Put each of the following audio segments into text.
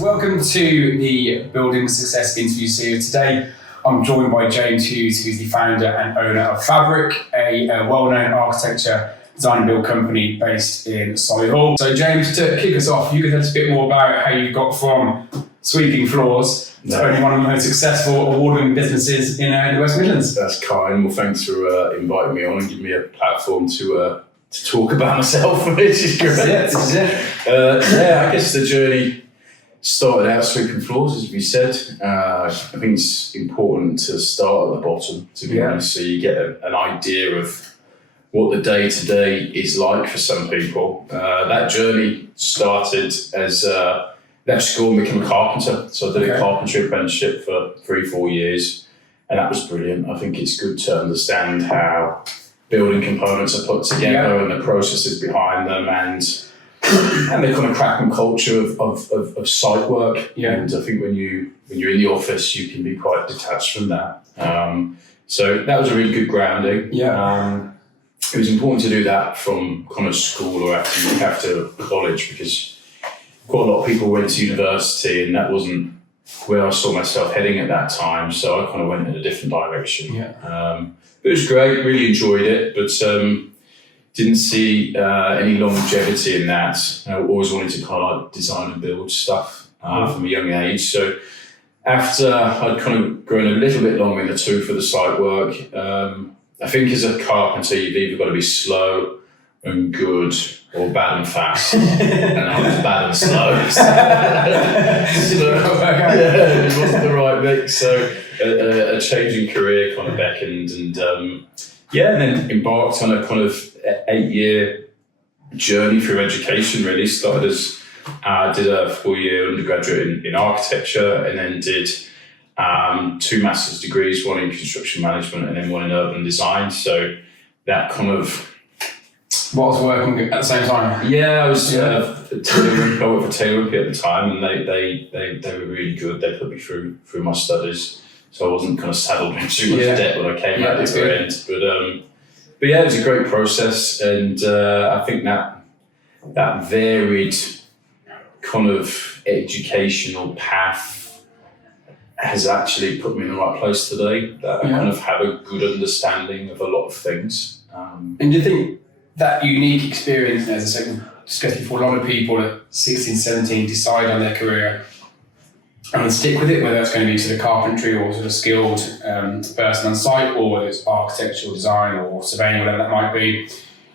Welcome to the Building Success interview series. Today I'm joined by James Hughes, who's the founder and owner of Fabric, a well-known architecture design and build company based in Solihull. So James, to kick us off, you can tell us a bit more about how you got from sweeping floors to owning one of the most successful award-winning businesses in the West Midlands. That's kind. Well, thanks for inviting me on and giving me a platform to talk about myself, which is great. This is it. I guess the journey started out sweeping floors, as we said. I think it's important to start at the bottom, to be honest, so you get an idea of what the day-to-day is like for some people. That journey started as left school and became a carpenter. So I did a carpentry apprenticeship for 3-4 years, and that was brilliant. I think it's good to understand how building components are put together and the processes behind them, and the kind of crack and culture of site work. And I think when you're in the office, you can be quite detached from that. So that was a really good grounding. It was important to do that from kind of school or after college, because quite a lot of people went to university and that wasn't where I saw myself heading at that time. So I kind of went in a different direction. It was great, really enjoyed it, but didn't see any longevity in that. I always wanted to kind of like design and build stuff from a young age. So after I'd kind of grown a little bit long in the tooth for the site work, I think as a carpenter, you've either got to be slow and good or bad and fast. And I was bad and slow. It wasn't the right mix. So a changing career kind of beckoned, and and then embarked on a kind of 8-year journey through education, really. Started as, did a 4-year undergraduate in architecture, and then did 2 master's degrees, one in construction management and then one in urban design. So that kind of... Whilst working at the same time? Yeah, I was I worked for Taylor Wimpey at the time, and they were really good. They put me through my studies, so I wasn't kind of saddled with too much debt when I came out at the end. But yeah, it was a great process, and I think that varied kind of educational path has actually put me in the right place today. That I kind of have a good understanding of a lot of things. And do you think that unique experience, as I said, discussed before, a lot of people at 16, 17 decide on their career and stick with it, whether that's going to be sort of carpentry or sort of skilled person on site, or whether it's architectural design or surveying, whatever that might be.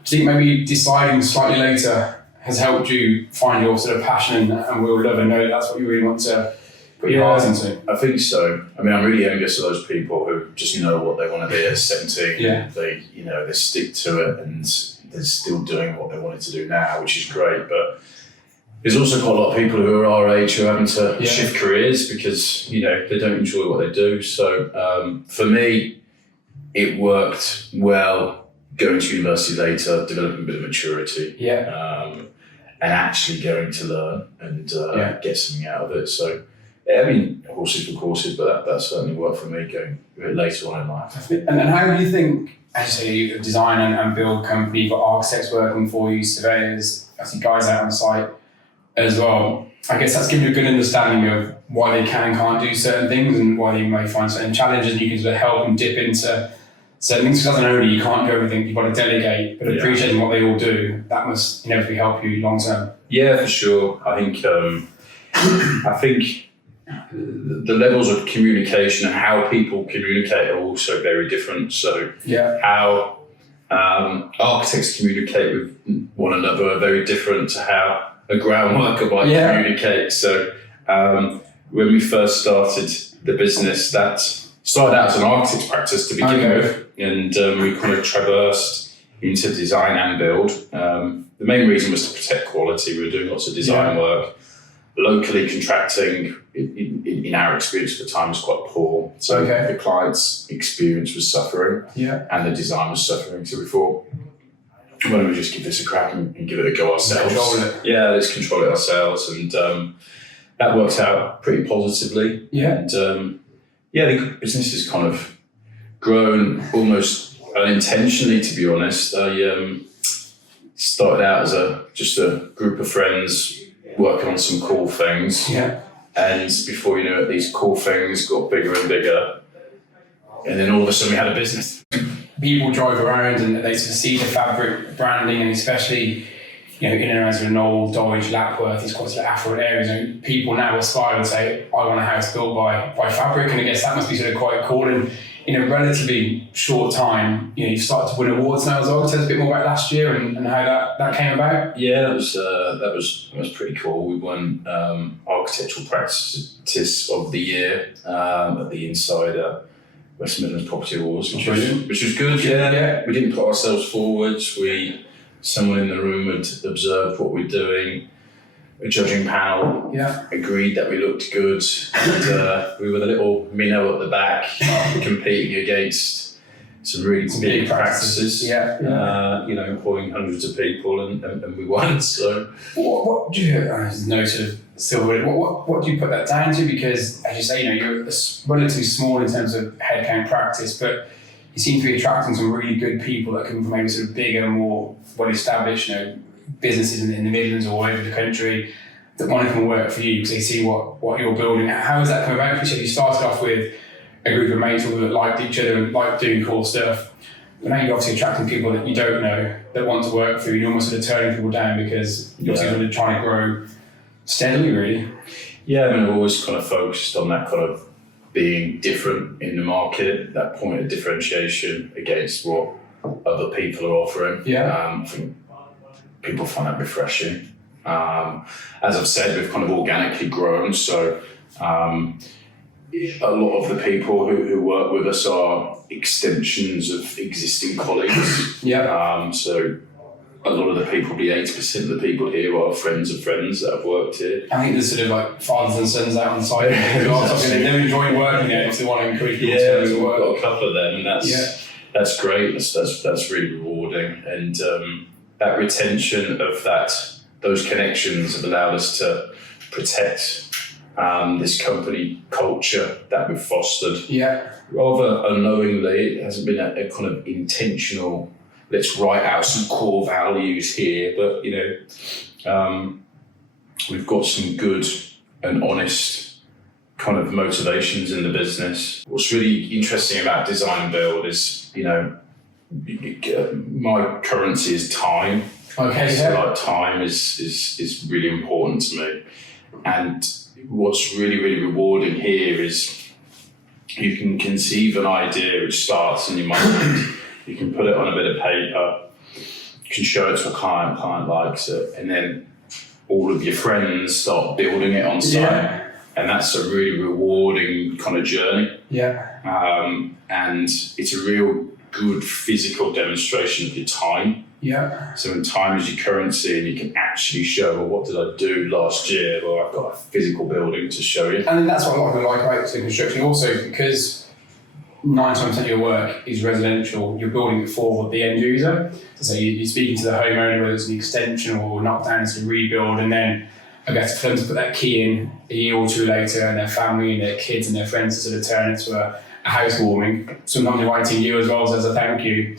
Do you think maybe deciding slightly later has helped you find your sort of passion and will love and know that that's what you really want to put your heart into? I think so. I mean, I'm really envious of those people who just know what they want to be at 17. They stick to it, and they're still doing what they wanted to do now, which is great. But there's also quite a lot of people who are our age who are having to shift careers because, they don't enjoy what they do. So for me, it worked well going to university later, developing a bit of maturity, and actually going to learn and get something out of it. So, I mean, horses for courses, but that certainly worked for me going a bit later on in life. And how do you think, as you say, you design and build company, for architects working for you, surveyors, actually guys out on site as well, I guess that's given you a good understanding of why they can and can't do certain things and why they may find certain challenges, and you can sort of help and dip into certain things. Because as an owner, you can't do everything, you've got to delegate, but appreciating what they all do, that must inevitably help you long term. Yeah, for sure. I think the levels of communication and how people communicate are also very different. So how architects communicate with one another are very different to how a ground worker might communicate. So when we first started the business, that started out as an architect's practice to begin with, and we kind of traversed into design and build. The main reason was to protect quality. We were doing lots of design work. Locally contracting, in our experience at the time, was quite poor. So the client's experience was suffering, and the design was suffering. So we thought, why don't we just give this a crack and give it a go ourselves? Let's control it ourselves, and that worked out pretty positively. And the business has kind of grown almost unintentionally, to be honest. I started out as just a group of friends working on some cool things. And before you know it, these cool things got bigger and bigger. And then all of a sudden we had a business. People drive around and they sort of see the fabric branding, and especially, in and around sort of Knoll, Dulwich, Lapworth, these quite sort of affluent areas, and people now aspire and say, I want a house built by fabric, and I guess that must be sort of quite cool. And in a relatively short time, you've started to win awards now as well. Tell us a bit more about last year and how that came about. Yeah, that was pretty cool. We won Architectural Practice of the Year at the Insider West Midlands Property Awards, which was good. Yeah, we didn't put ourselves forwards. Someone in the room had observed what we're doing. A judging panel agreed that we looked good. And, we were the little minnow at the back, competing against some really big practices. Employing hundreds of people, and we won. So, what do you? There's no sort of silver. What do you put that down to? Because, as you say, you're relatively small in terms of headcount practice, but you seem to be attracting some really good people that come from maybe sort of bigger, more well-established, businesses in the Midlands or all over the country that want to come work for you because they see what you're building. How has that come about? You said you started off with a group of mates that liked each other and liked doing cool stuff. But now you're obviously attracting people that you don't know that want to work for you. You're almost sort of turning people down because you're sort of trying to grow steadily, really. Yeah, I've always kind of focused on that kind of being different in the market, that point of differentiation against what other people are offering. I think people find that refreshing. As I've said, we've kind of organically grown, so a lot of the people who work with us are extensions of existing colleagues. So a lot of the people, probably 80% of the people here are friends of friends that have worked here. I think there's sort of like fathers and sons out on the side. They're enjoying working here if they want to encourage people to work. We've got a couple of them, and that's great. That's really rewarding, and that retention of those connections have allowed us to protect this company culture that we've fostered. Rather unknowingly, it hasn't been a kind of intentional, let's write out some core values here, but we've got some good and honest kind of motivations in the business. What's really interesting about design and build is, my currency is time. So time is really important to me. And what's really, really rewarding here is you can conceive an idea which starts in your mind, you can put it on a bit of paper, you can show it to a client likes it, and then all of your friends start building it on site. And that's a really rewarding kind of journey. And it's a real good physical demonstration of your time. So when time is your currency and you can actually show, well, what did I do last year? Well, I've got a physical building to show you. And that's what a lot of people like about the construction also, because 99% of your work is residential, you're building it for the end user. So you're speaking to the homeowner, whether it's an extension or knock down, it's a rebuild, and then I guess for them to put that key in a year or two later, and their family and their kids and their friends to sort of turn into a housewarming, sometimes inviting you as well as a thank you.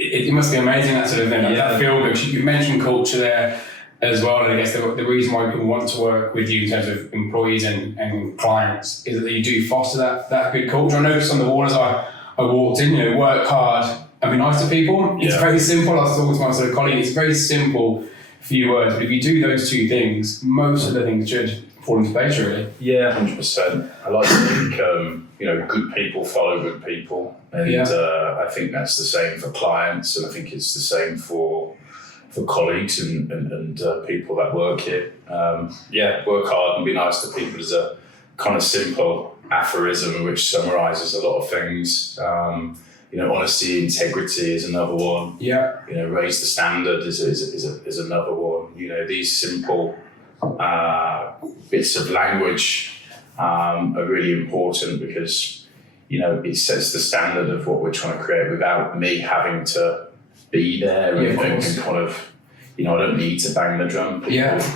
It must be amazing, that sort of thing, that feel good. You mentioned culture there as well, and I guess the reason why people want to work with you in terms of employees and clients is that you do foster that good culture. I noticed on the wall as I walked in, work hard and be nice to people. It's very simple. I was talking to my sort of colleague, it's very simple, few words, but if you do those two things, most of the things should fall into place, really. 100%. I like to think, good people follow good people, and I think that's the same for clients, and I think it's the same for colleagues and people that work here. Work hard and be nice to people is a kind of simple aphorism which summarises a lot of things. Honesty, integrity is another one. Raise the standard is another one. These simple bits of language are really important because, it sets the standard of what we're trying to create without me having to be there and kind of, I don't need to bang the drum.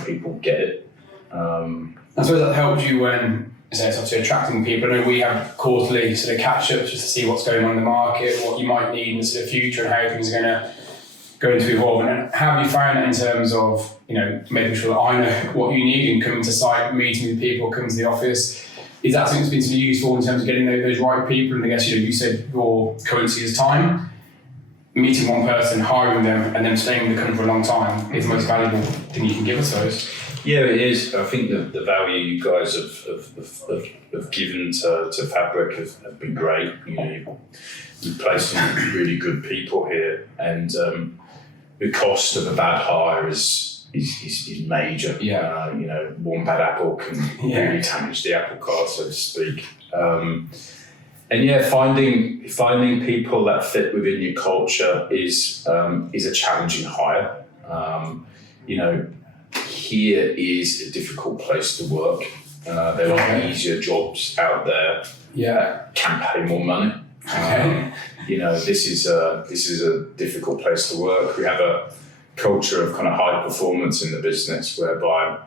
People get it. I suppose that helped you when, it's obviously attracting people. I know we have quarterly sort of catch-ups just to see what's going on in the market, what you might need in the sort of future and how things are going to going to evolve. And how have you found it in terms of, making sure that I know what you need and coming to site, meeting with people, coming to the office? Is that something that's been sort of useful in terms of getting those right people? And I guess, you said your currency is time. Meeting one person, hiring them, and then staying with the company for a long time is the most valuable thing you can give, I suppose. Yeah, it is. I think the value you guys have given to Fabric have been great. You've placed some really good people here, and the cost of a bad hire is major. Yeah. One bad apple can really damage the apple cart, so to speak. And finding people that fit within your culture is a challenging hire. Here is a difficult place to work. There are easier jobs out there. Yeah. Can pay more money. Okay. This is a difficult place to work. We have a culture of kind of high performance in the business, whereby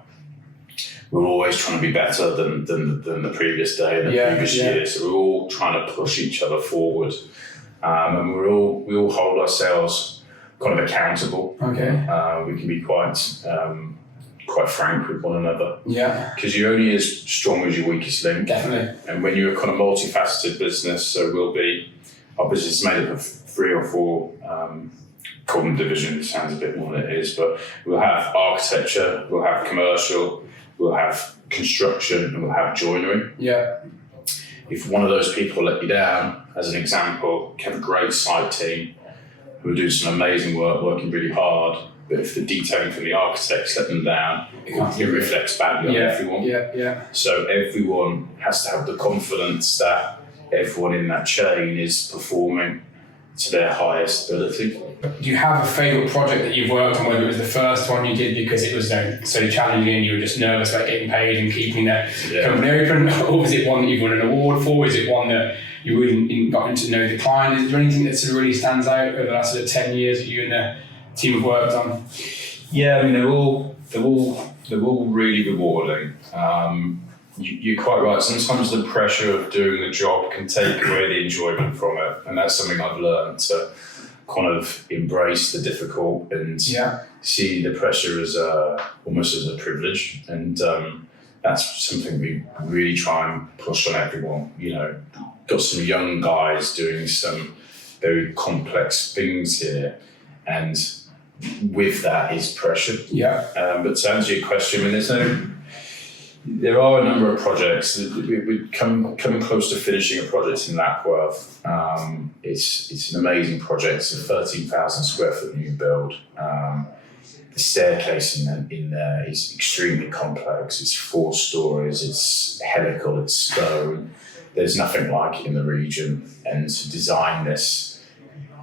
we're always trying to be better than the previous day and the previous year. So we're all trying to push each other forward, and we all hold ourselves kind of accountable. Okay. We can be quite frank with one another. Yeah. Because you're only as strong as your weakest link. Definitely. And when you're a kind of multifaceted business, so our business is made up of 3 or 4 common divisions. Sounds a bit more than it is, but we'll have architecture, we'll have commercial, we'll have construction, and we'll have joinery. Yeah. If one of those people let you down, as an example, you have a great site team who do some amazing work, working really hard, but if the detailing from the architects let them down, it reflects badly on everyone. Yeah. So everyone has to have the confidence that everyone in that chain is performing to their highest ability. Do you have a favourite project that you've worked on, whether it was the first one you did because it was so challenging and you were just nervous about getting paid and keeping the company open, or was it one that you've won an award for? Is it one that you really gotten to know the client? Is there anything that sort of really stands out over the last sort of 10 years that you and the team have worked on? Yeah, I mean, they're all really rewarding. You're quite right. Sometimes the pressure of doing the job can take away the enjoyment from it, and that's something I've learned to kind of embrace the difficult and see the pressure as almost as a privilege. And that's something we really try and push on everyone. Got some young guys doing some very complex things here, and with that is pressure. Yeah. But to answer your question, I mean, there are a number of projects. We're coming close to finishing a project in Lapworth. It's an amazing project. It's a 13,000 square foot new build. The staircase in there is extremely complex. It's 4 stories. It's helical. It's stone. There's nothing like it in the region. And to design this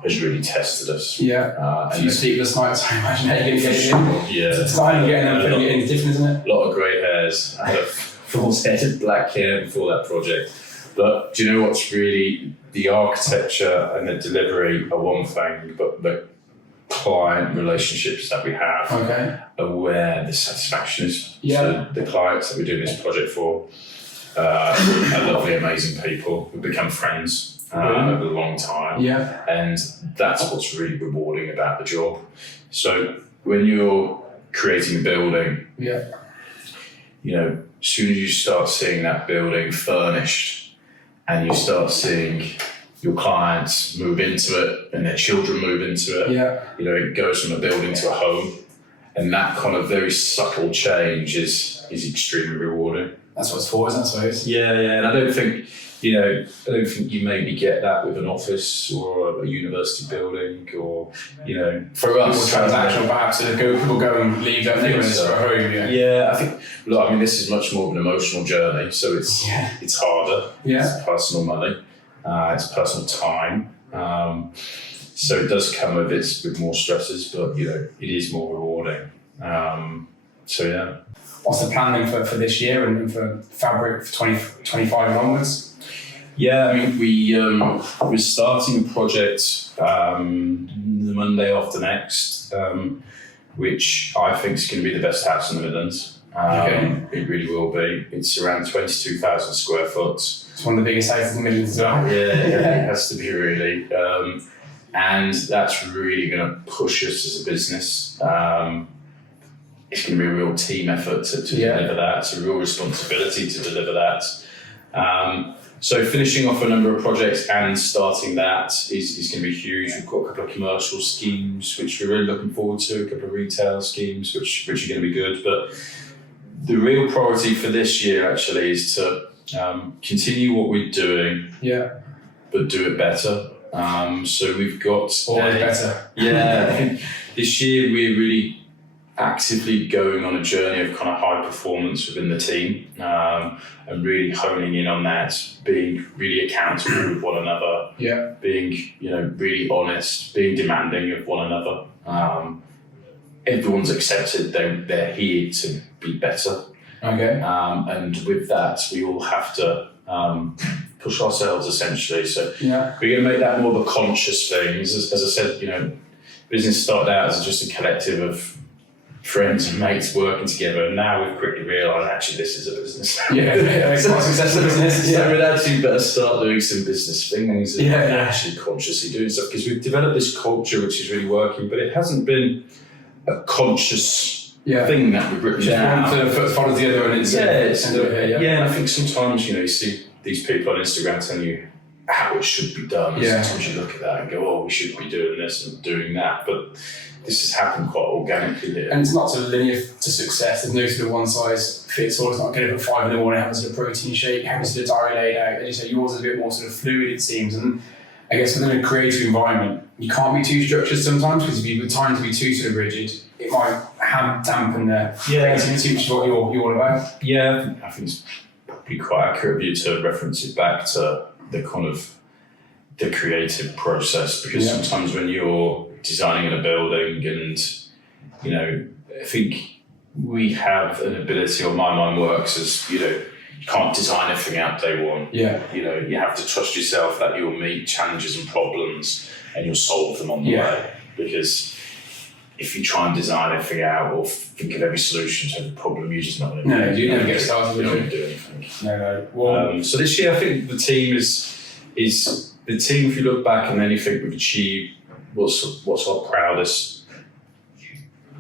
has really tested us. Yeah. A few sleepless nights, I imagine, how you're going to get it in. Yeah. Designing getting them, putting it in is different, isn't it? A lot of grey hairs. I had a full set of black hair before that project. But do you know what's really, the architecture and the delivery are one thing, but the client relationships that we have are where the satisfaction is. Yeah. So the clients that we're doing this project for are lovely, amazing people who become friends. Over a long time, and that's what's really rewarding about the job. So when you're creating a building, as soon as you start seeing that building furnished, and you start seeing your clients move into it, and their children move into it, it goes from a building to a home, and that kind of very subtle change is extremely rewarding. That's what it's for, isn't it, I suppose? Yeah, and I don't think you maybe get that with an office or a university building, or for us, more transactional perhaps. People go and leave their neighbours for a home. Yeah, I think. Look, I mean, this is much more of an emotional journey, so it's harder. Yeah, it's personal money, it's personal time. So it does come with more stresses, but it is more rewarding. So yeah. What's the plan then for this year and for Fabric for 2025 and onwards? Yeah, I mean, we're starting a project the Monday after next, which I think is going to be the best house in the Midlands. It really will be. It's around 22,000 square foot. It's one of the biggest houses in the Midlands as well. Yeah, it has to be really. and that's really going to push us as a business. It's going to be a real team effort to deliver that. It's a real responsibility to deliver that. So finishing off a number of projects and starting that is going to be huge. We've got a couple of commercial schemes which we're really looking forward to, a couple of retail schemes which are going to be good. But the real priority for this year actually is to continue what we're doing, but do it better. So we've got always better. Yeah, I think this year we're really actively going on a journey of kind of high performance within the team, and really honing in on that, being really accountable with one another, being really honest, being demanding of one another. Everyone's accepted they're here to be better. Okay. And with that, we all have to push ourselves essentially. So we're going to make that more of a conscious thing. As I said, business started out as just a collective of friends and mates working together, and now we've quickly realised actually this is a business. It's quite a successful business. So we'd actually better start doing some business things and actually consciously doing stuff, because we've developed this culture which is really working, but it hasn't been a conscious thing that we've written down. One to follow the other, and it's and I think sometimes you see these people on Instagram telling you how it should be done. Sometimes you look at that and go, oh, we should be doing this and doing that, but this has happened quite organically here. And it's not sort of linear to success. There's no sort of one size fits all. It's not getting up at 5 a.m, having a sort of protein shake, having a sort of diary laid out. As you say, yours is a bit more sort of fluid, it seems. And I guess within a creative environment, you can't be too structured sometimes, because if you've got time to be too sort of rigid, it might dampen the creativity, which is what you're all about. Yeah, I think it's probably quite accurate of you to reference it back to the kind of the creative process, because sometimes when you're designing in a building, and I think we have an ability, or my mind works as you can't design everything out day one. You have to trust yourself that you'll meet challenges and problems and you'll solve them on the way, because if you try and design everything out or think of every solution to every problem, you're just not going to do anything. You never get started. You're not going to do anything. No. Well, so this year I think the team is the team, if you look back and then you think we've achieved what's our proudest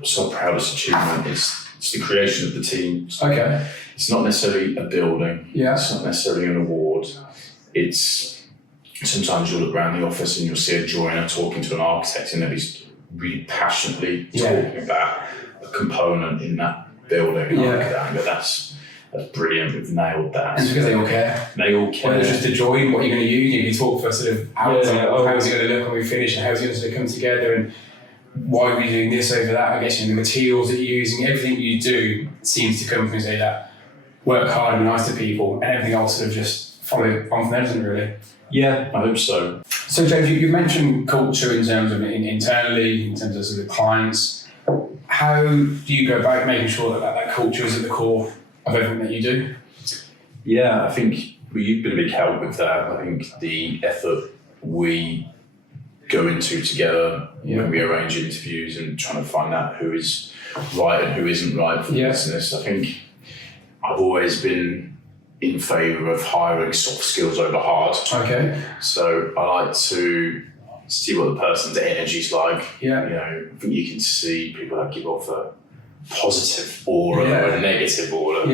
achievement, it's the creation of the team. Okay. It's not necessarily a building. It's not necessarily an award. It's sometimes you'll look around the office and you'll see a joiner talking to an architect, and they'll be really passionately talking about a component in that building. And I look at that and go, that's brilliant, we've nailed that. And because they all care. They all care. Whether it's just a drawing, what you're going to use, you talk for sort of hours on how's it going to look when we finish, and how's it going to sort of come together, and why are we doing this over that. I guess the materials that you're using, everything you do seems to come from, say, that work hard and nice to people, and everything else sort of just follow on from there, doesn't it, really? Yeah, I hope so. So James, you mentioned culture in terms of internally, in terms of sort of clients. How do you go about making sure that culture is at the core of everything that you do? Yeah, I think you've been a big help with that. I think the effort we go into together when we arrange interviews and trying to find out who is right and who isn't right for the business. I think I've always been in favour of hiring soft skills over hard. Okay. So I like to see what the person's energy's like. Yeah. I think you can see people that give off a positive aura or a negative aura.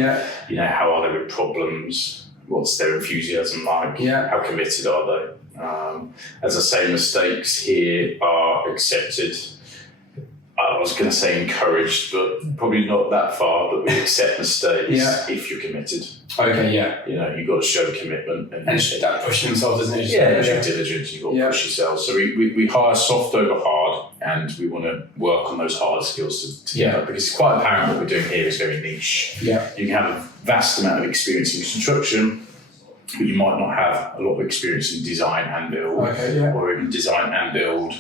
How are they with problems? What's their enthusiasm like? How committed are they? As I say, mistakes here are accepted. I was going to say encouraged, but probably not that far, but we accept mistakes if you're committed. Okay, you've got to show commitment. And that pushing themselves, doesn't it? Due diligence, you've got to push yourself. So we hire soft over hard, and we want to work on those hard skills together, because it's quite apparent what we're doing here is very niche. You can have a vast amount of experience in construction, but you might not have a lot of experience in design and build, or even design and build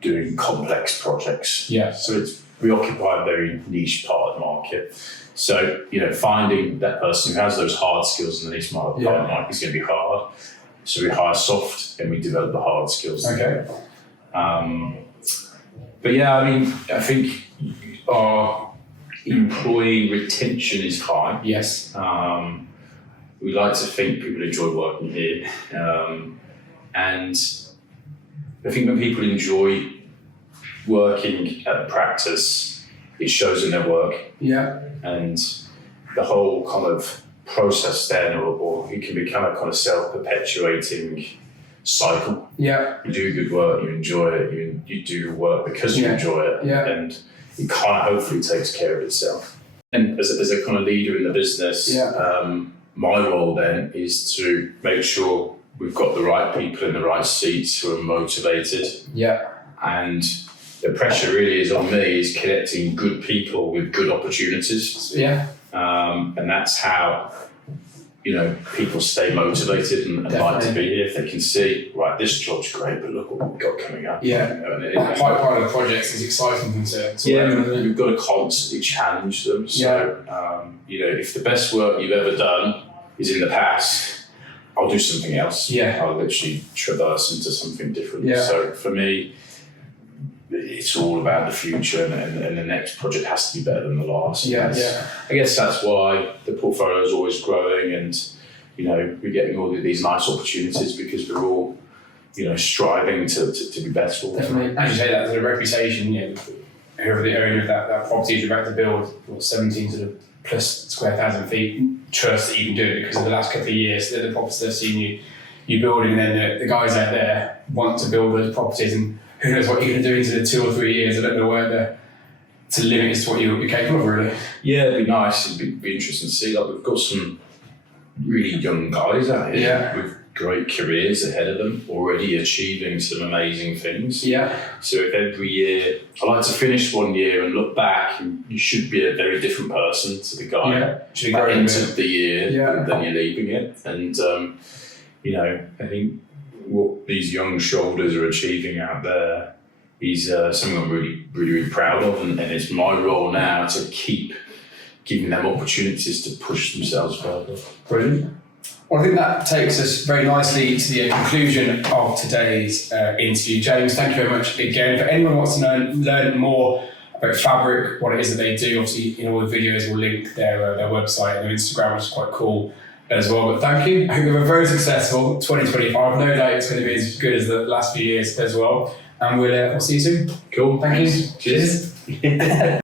doing complex projects. So we occupy a very niche part of the market. So, finding that person who has those hard skills in the niche part of the market is going to be hard. So we hire soft and we develop the hard skills. Okay. But I think our employee retention is high. Yes. We like to think people enjoy working here. And I think when people enjoy working at the practice, it shows in their work. Yeah. And the whole kind of process then, or it can become a kind of self-perpetuating cycle. Yeah. You do good work, you enjoy it, you do your work because you enjoy it, and it kind of hopefully takes care of itself. And as a kind of leader in the business, my role then is to make sure we've got the right people in the right seats who are motivated. Yeah. And the pressure really is on me is connecting good people with good opportunities. Yeah. And that's how, people stay motivated and like to be here. If they can see, right, this job's great, but look what we've got coming up. Yeah. That pipeline of projects is exciting thing to we've got to constantly challenge them. So, if the best work you've ever done is in the past, I'll do something else. Yeah. I'll literally traverse into something different. Yeah. So for me, it's all about the future, and the next project has to be better than the last. I guess that's why the portfolio is always growing, and we're getting all these nice opportunities because we're all striving to be better. Definitely, as you say, that sort of reputation. Whoever the owner of that property is about to build, 17 sort of plus square thousand feet, trust that you can do it because of the last couple of years, the properties they've seen you building, and then the guys out there want to build those properties, and who knows what you're going to do into the 2 or 3 years. I don't know where to limit as to what you're capable of, really. Yeah, it'd be nice. It'd be interesting to see. Like, we've got some really young guys out here with great careers ahead of them, already achieving some amazing things. Yeah. So if every year, I like to finish one year and look back, and you should be a very different person to the guy that entered the year than you're leaving it. And, I think what these young shoulders are achieving out there is something I'm really, really, really proud of, and it's my role now to keep giving them opportunities to push themselves further. Brilliant. Well, I think that takes us very nicely to the conclusion of today's interview. James, thank you very much again. For anyone who wants to learn more about Fabric, what it is that they do, obviously in all the videos we'll link their website and their Instagram, which is quite cool as well. But thank you. I hope we were very successful 2025. No doubt it's going to be as good as the last few years as well. And we'll see you soon. Cool. Thank you. Cheers.